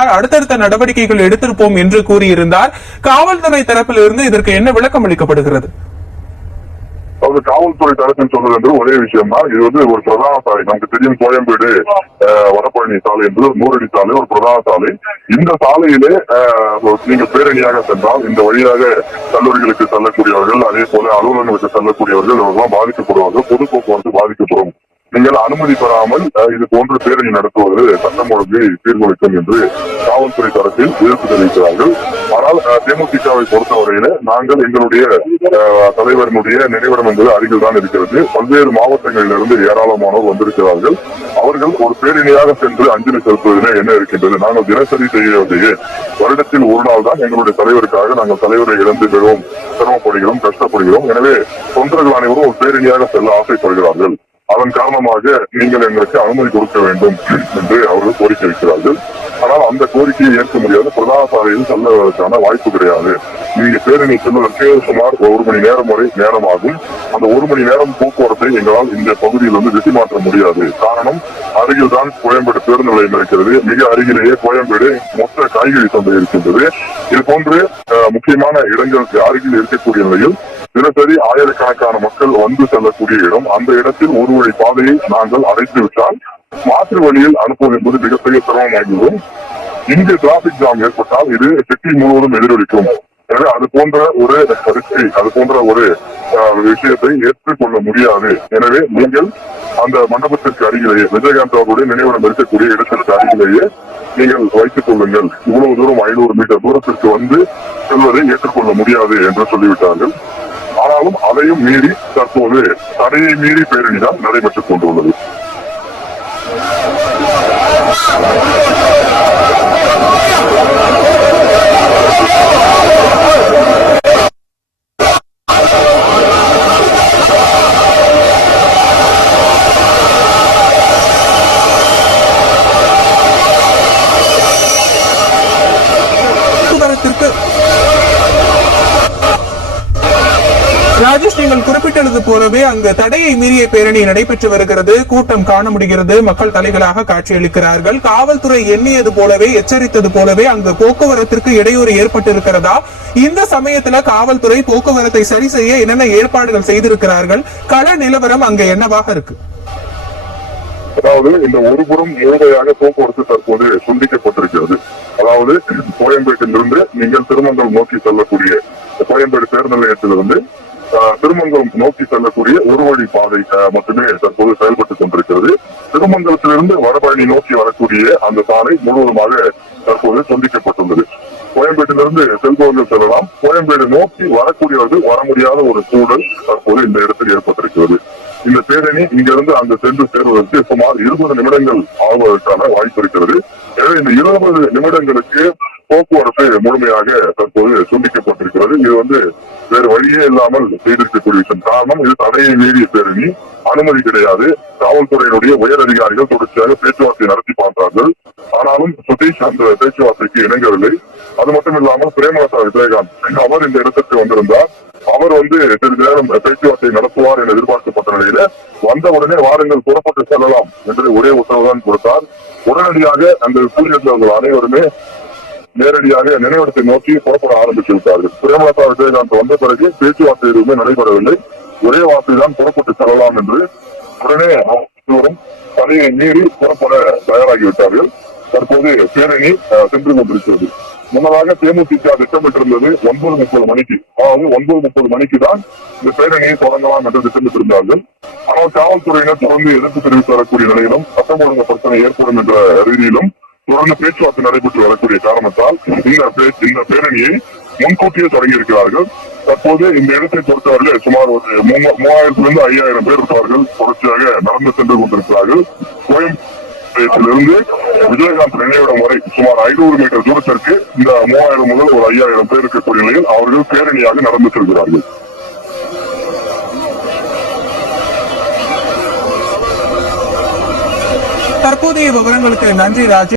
கூறியிருந்தார் அடுத்தடுத்த நடவடிக்கைகள் எடுத்திருப்போம் என்று கூறியிருந்தார். காவல்துறை தரப்பிலிருந்து இதற்கு என்ன விளக்கம் அளிக்கப்படுகிறது? அதாவது காவல்துறை தரப்பில் சொல்றது என்று ஒரே விஷயம் தான் இது வந்து ஒரு பிரதான சாலை. நமக்கு தெரியும் கோயம்பேடு அஹ், வடபழனி சாலை என்பது நூறடி சாலை ஒரு பிரதான சாலை. இந்த சாலையிலே நீங்க பேரணியாக சென்றால் இந்த வழியாக கல்லூரிகளுக்கு செல்லக்கூடியவர்கள் அதே போல அலுவலகங்களுக்கு செல்லக்கூடியவர்கள் இவர்கள்லாம் பாதிக்கப்படுவார்கள் பொது போக்குவரத்து பாதிக்கப்படும். நீங்கள் அனுமதி பெறாமல் இது போன்ற பேரணி நடத்துவது சட்டம் ஒழுங்கை சீர்குலைக்கும் என்று காவல்துறை தரப்பில் எதிர்ப்பு தெரிவிக்கிறார்கள். ஆனால் தேமுதிகவை பொறுத்தவரையில நாங்கள் எங்களுடைய தலைவரினுடைய நினைவிடம் என்பது அருகில் தான் இருக்கிறது. பல்வேறு மாவட்டங்களிலிருந்து ஏராளமானோர் வந்திருக்கிறார்கள். அவர்கள் ஒரு பேரணியாக சென்று அஞ்சலி செலுத்துவதிலே என்ன இருக்கின்றது? நாங்கள் தினசரி செய்யவில்லையே. வருடத்தில் ஒரு நாள் தான் எங்களுடைய தலைவருக்காக நாங்கள் தலைவரை இழந்து மிகவும் சிரமப்படுகிறோம் கஷ்டப்படுகிறோம். எனவே தொண்டர்கள் அனைவரும் ஒரு பேரணியாக செல்ல ஆசைப்படுகிறார்கள். அதன் காரணமாக நீங்கள் எங்களுக்கு அனுமதி கொடுக்க வேண்டும் என்று அவர்கள் கோரிக்கை வைக்கிறார்கள். ஆனால் அந்த கோரிக்கையை ஏற்க முடியாது. பிரதான சாலையில் செல்வதற்கான வாய்ப்பு கிடையாது. நீங்க பேரணி செல்வதற்கு சுமார் ஒரு மணி நேரம் வரை நேரமாகும். அந்த ஒரு மணி நேரம் போக்குவரத்தை எங்களால் இந்த பகுதியில் வந்து திசை மாற்ற முடியாது. காரணம் அருகில் தான் கோயம்பேடு பேருந்து நிலையம் இருக்கிறது. மிக அருகிலேயே கோயம்பேடு மொத்த காய்கறி சந்தை இருக்கின்றது. இது போன்று அஹ், முக்கியமான இடங்களுக்கு அருகில் இருக்கக்கூடிய நிலையில் தினசரி ஆயிரக்கணக்கான மக்கள் வந்து செல்லக்கூடிய இடம். அந்த இடத்தில் ஒரு வழி பாதையை நாங்கள் அடைத்து விட்டால் மாற்று வழியில் அனுப்புவது என்பது மிகப்பெரிய சிரமமாகிவிடும் இங்கு டிராபிக் ஜாம் ஏற்பட்டால் இது சிட்டி முழுவதும் எதிரொலிக்கும். எனவே அது போன்ற ஒரு கருத்தை அது போன்ற ஒரு விஷயத்தை ஏற்றுக்கொள்ள முடியாது. எனவே நீங்கள் அந்த மண்டபத்திற்கு அருகிலேயே விஜயகாந்த் அவருடைய நினைவிடம் இருக்கக்கூடிய இடத்திற்கு அருகிலேயே நீங்கள் வைத்துக் கொள்ளுங்கள். இவ்வளவு தூரம் ஐநூறு மீட்டர் தூரத்திற்கு வந்து செல்வதை ஏற்றுக்கொள்ள முடியாது என்று சொல்லிவிட்டார்கள். ஆனாலும் அதையும் மீறி தற்போது தடையை மீறி பேரணி தான் நடைபெற்றுக் கொண்டுள்ளது. போக்குவரத்திற்கு நான் குறிப்பிட்டது போலவே அங்கு தடையை மீறிய பேரணி நடைபெற்று வருகிறது. கூட்டம் காண முடிகிறது. மக்கள் தலைகளாக காட்சியளிக்கிறார்கள். காவல்துறை எண்ணியது போலவே எச்சரித்தது போலவே அங்கு போக்குவரத்திற்கு இடையூறு ஏற்பட்டிருக்கிறதா? இந்த சமயத்துல காவல்துறை போக்குவரத்தை சரி செய்ய என்னென்ன ஏற்பாடுகள் செய்திருக்கிறார்கள்? கள நிலவரம் அங்கு என்னவாக இருக்கு? அதாவது இந்த ஒருபுறம் முழுமையாக போக்குவரத்து தற்போது துண்டிக்கப்பட்டிருக்கிறது அதாவது கோயம்பேட்டிலிருந்து நீங்கள் திருமங்கலம் நோக்கி செல்லக்கூடிய கோயம்பேடு பேருந்து நிலையத்திலிருந்து ஆஹ், திருமங்கலம் நோக்கி செல்லக்கூடிய ஒரு வழி பாதை மட்டுமே தற்போது செயல்பட்டுக் கொண்டிருக்கிறது. திருமங்கலத்திலிருந்து வடபழனி நோக்கி வரக்கூடிய அந்த சாலை முழுவதுமாக தற்போது துண்டிக்கப்பட்டுள்ளது. கோயம்பேட்டிலிருந்து செல்பவர்கள் செல்லலாம். கோயம்பேடு நோக்கி வரக்கூடியவர்கள் வர முடியாத ஒரு சூழல் தற்போது இந்த இடத்தில் ஏற்பட்டிருக்கிறது. இந்த பேரணி இங்கிருந்து அங்கு சென்று சேர்வதற்கு சுமார் இருபது நிமிடங்கள் ஆகுவதற்கான வாய்ப்பு இருக்கிறது. எனவே இந்த இருபது நிமிடங்களுக்கு போக்குவரத்து முழுமையாக தற்போது துண்டிக்கப்பட்டிருக்கிறது. இது வந்து வேறு வழியே இல்லாமல் செய்திருக்கக்கூடிய விஷயம். காரணம் இது தடையை மீறிய பேரணி. அனுமதி கிடையாது. காவல்துறையினுடைய உயர் அதிகாரிகள் தொடர்ச்சியாக பேச்சுவார்த்தை நடத்தி பார்த்தார்கள். ஆனாலும் சுதீஷ் அந்த பேச்சுவார்த்தைக்கு இணங்கவில்லை. அது மட்டும் இல்லாமல் பிரேமலதா விஜயகாந்த் அவர் இந்த இடத்திற்கு வந்திருந்தார். அவர் வந்து சிறிது நேரம் பேச்சுவார்த்தை நடத்துவார் என எதிர்பார்க்கப்பட்ட நிலையில வந்த உடனே வாருங்கள் புறப்பட்டு செல்லலாம் என்று ஒரே உத்தரவுதான் கொடுத்தார். உடனடியாக அந்த கூறியிருந்தவர்கள் அனைவருமே நேரடியாக நினைவிடத்தை நோக்கி புறப்பட ஆரம்பித்து விட்டார்கள் பிரேமலதா விஜயகாந்த் வந்த பிறகு பேச்சுவார்த்தை எதுவுமே நடைபெறவில்லை. ஒரே வார்த்தைதான் புறப்பட்டு செல்லலாம் என்று உடனே அனைவரும் தடையை மீறி புறப்பட தயாராகிவிட்டார்கள். தற்போது பேரணி அஹ், சென்று கொண்டிருக்கிறது. முன்னதாக தேமுதிக திட்டமிட்டிருந்தது ஒன்பது முப்பது மணிக்கு. அதாவது ஒன்பது முப்பது மணிக்கு தான் இந்த பேரணியை தொடங்கலாம் என்று திட்டமிட்டிருந்தார்கள். ஆனால் காவல்துறையினர் தொடர்ந்து எதிர்ப்பு தெரிவித்து வரக்கூடிய நிலையிலும் சட்டம் ஒழுங்கு பிரச்சனை ஏற்படும் என்ற ரீதியிலும் தொடர்ந்து பேச்சுவார்த்தை நடைபெற்று வரக்கூடிய காரணத்தால் இந்த இந்த பேரணியை முன்கூட்டியே தொடங்கி இருக்கிறார்கள். தற்போது இந்த இடத்தை பொறுத்தவரையில் சுமார் ஒரு மூவாயிரத்திலிருந்து ஐயாயிரம் பேர் இருப்பார்கள். தொடர்ச்சியாக நடந்து சென்று கொண்டிருக்கிறார்கள். கோயம்பேட்டிலிருந்து விஜயகாந்த் நினைவிடம் வரை சுமார் ஐநூறு மீட்டர் தூரத்திற்கு இந்த மூவாயிரம் முதல் ஒரு ஐயாயிரம் பேர் இருக்கக்கூடிய நிலையில் அவர்கள் பேரணியாக நடந்து செல்கிறார்கள். தற்போதைய விவரங்களுக்கு நன்றி ராஜேஷ்.